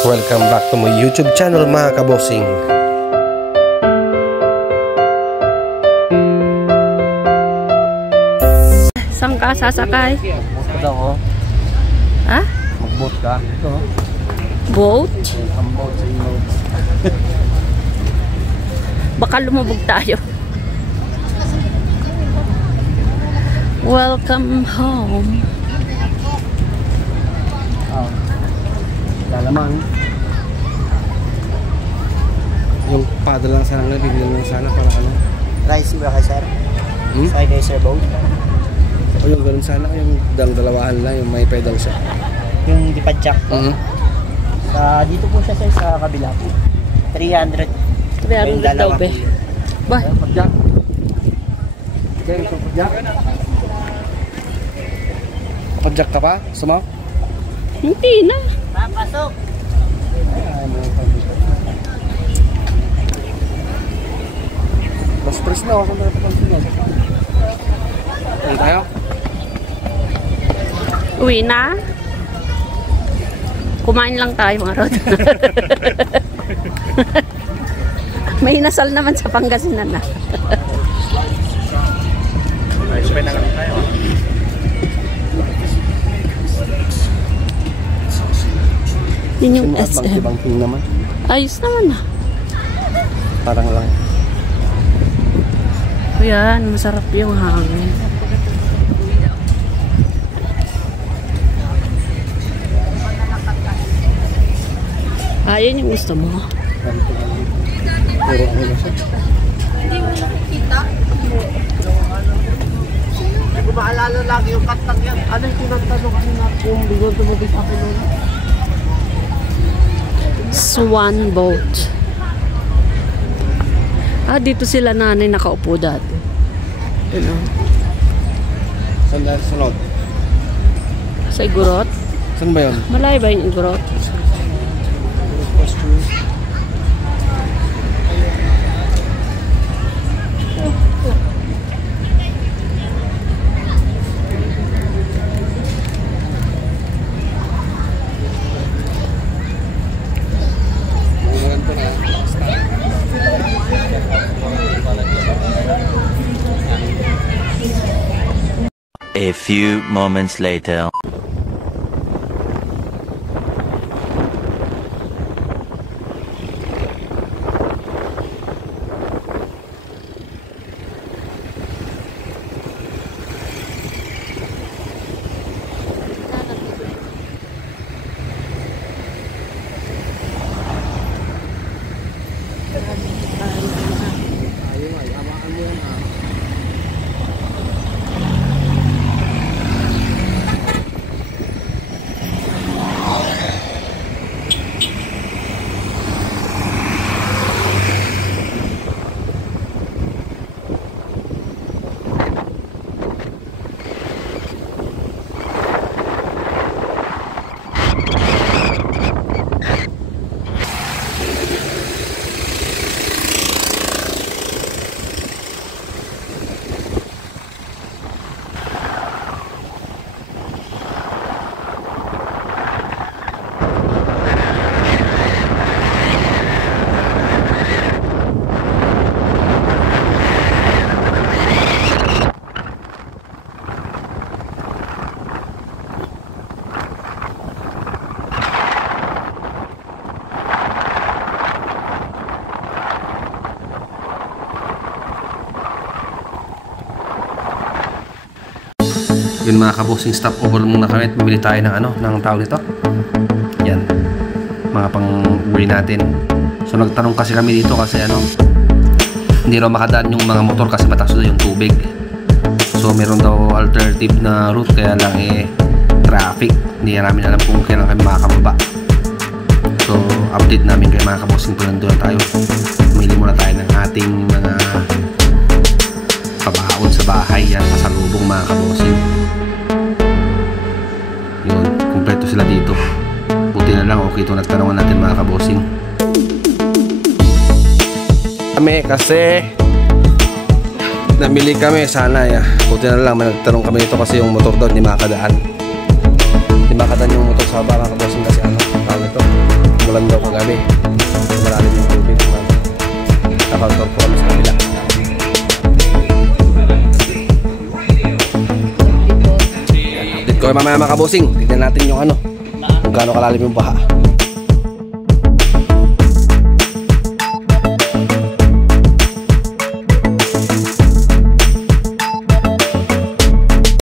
Welcome back to my YouTube channel mga kabossing. Saan ka sasakay? Mag-boat ako. Ha? Mag-boat ka? Ito. Boat? Ang boat sa inyo. Baka lumubog tayo. Welcome home. Lalaman. Yung paddle lang sana, bibigyan lang sana para ano. Rice ba ka, sir? Side sir boat? O yung ganun sana, yung dalawahan lang, yung may pedal siya. Yung dipadjak po? Dito po siya, sir, sa kabila po. 300. 300 daw be. Ba? Padjak. Okay, ito padjak. Padjak ka pa? Sumaw? Hindi na. Papasok! Mas press na ako sa mga pagkakas. Uwi tayo? Uwi na? Kumain lang tayo mga rod. May inasal naman sa Pangasinan na. Ay, subay na lang tayo. Yun yung SM. Banking naman. Ayos naman ah. Parang lang. Ayan, masarap yung hangin. Ayun yung gusto mo. Puro ako na siya. Hindi mo nakikita? Hindi ko maalala lagi yung kantang yan. Ano yung tinantanong kanina kung bigyan tumubig ako nun? Swan boat. Dito sila nanay nakaupo dati. Ano? Saan dahil sunod? Sa Igorot? Saan ba yun? Malayo ba yung Igorot? A few moments later. Yun mga kabossing, stop over muna kami at bumili tayo ng ano, ng tawag nito. Yan. Mga pang-uwi natin. So nagtanong kasi kami dito kasi ano, hindi raw makadaan yung mga motor kasi mataas daw yung tubig. So meron daw alternative na route kaya lang traffic. Hindi namin alam kung kailan kami makakababa. So update namin kay mga kabossing kung nandun tayo. Bumili muna tayo ng ating mga pabaon sa bahay. Yan, pasalubong mga kabossing. Yun, kumpleto sila dito. Buti na lang, okay ito nagtanungan natin mga kabossing. Kami kasi namili kami sana buti na lang nagtanong kami dito kasi yung motor daw hindi makadaan yung motor sa barang kabossing kasi ano tawag ito mula naman daw kagabi. Malalim yung tubig. Nakakontor po kami sa kabila. Update ko mamaya mga kabosing. Tignan natin yung ano, kung gaano kalalim yung baha.